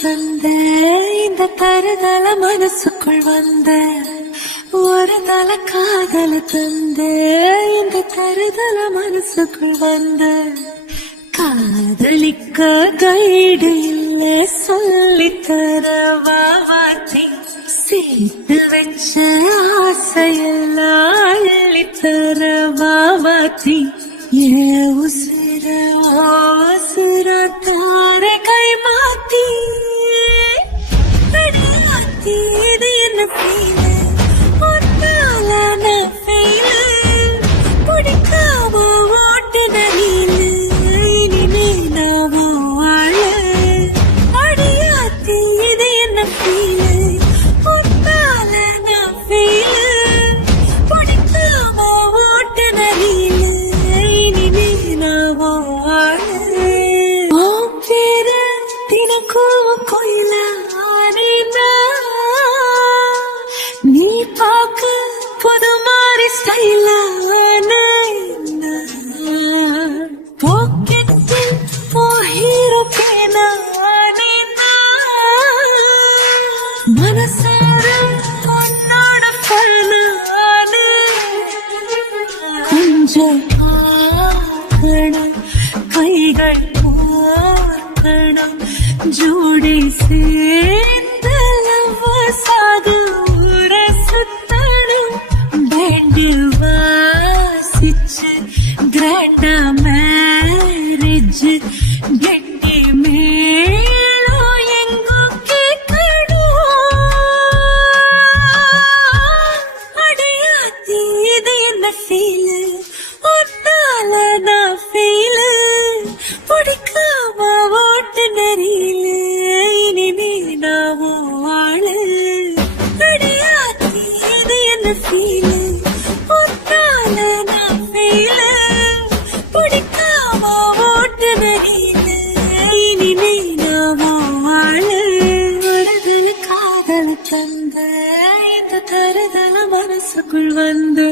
தந்த இந்த தருதல மனசுக்குள் வந்த ஒரு தல காதல தந்த இந்த தருதல மனசுக்குள் வந்த காதலிக்க கைடு இல்ல சொல்லித்தர வாவாத்தி சேர்த்து வச்ச ஆசையெல்லாம் அள்ளித்தர வாவாத்தி ஏ உசிர உசிர தார கை மாத்தி அடியாத்தி இது என்ன ஃபீல் ஒன்னால நான் ஃபெயில் பிடிக்காம ஓட்டுன நீலு இனிமே நான் வாழ அடியாத்தி இது என்ன ஃபீல் ஒன்னால நான் ஃபெயில் பிடிக்காம ஓட்டுன நீலு இனிமே நான் வாழ உன் பேரு தினக்கும் கோயில நீ பார்க்க புது மாதிரி ஸ்டைல பாக்கெட்டில் ஹீரோ பேனா மனசார உன்னோட பண்ணானு கொஞ்சம் பார்க்கணும் கைகள் பார்க்கணும் ஜோடி சேர்ந்து சாக ஊர சுத்தணும் பேண்டு வாசிச்சு கிராண்டா மேரேஜ் கெட்டி மேளோ எங்கோ கேட்கணும் அடையாத்தி இது என்ன ஃபீல் ஒன்னால நான் ஃபீல் பிடிக்காம ஓட்டு நெறியில இனிமே நான் வாழ அடையாத்தி இது என்ன ஃபீல் ஒன்னால நான் ஃபீல் பிடிக்காம ஓட்டு நெறியில இனிமே நான் வாழ வருதல காதல தந்த இந்த தருதல மனசுக்குள் வந்து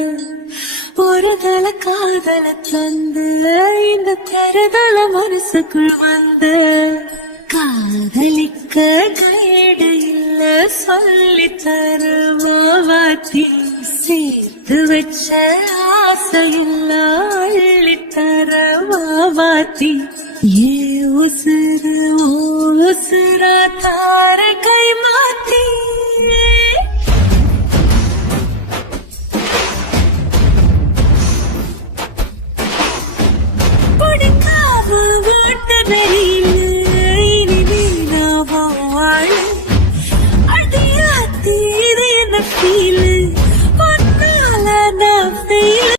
ஒரு தல காதல தந்து இந்த தருதல மனசுக்குள் வந்து காதலிக்க கைடு இல்ல சொல்லித்தர வாவாத்தி சேர்த்து வச்ச ஆசையெல்லாம் அள்ளித்தர வாவாத்தி ஏ உசுர உசுரா தார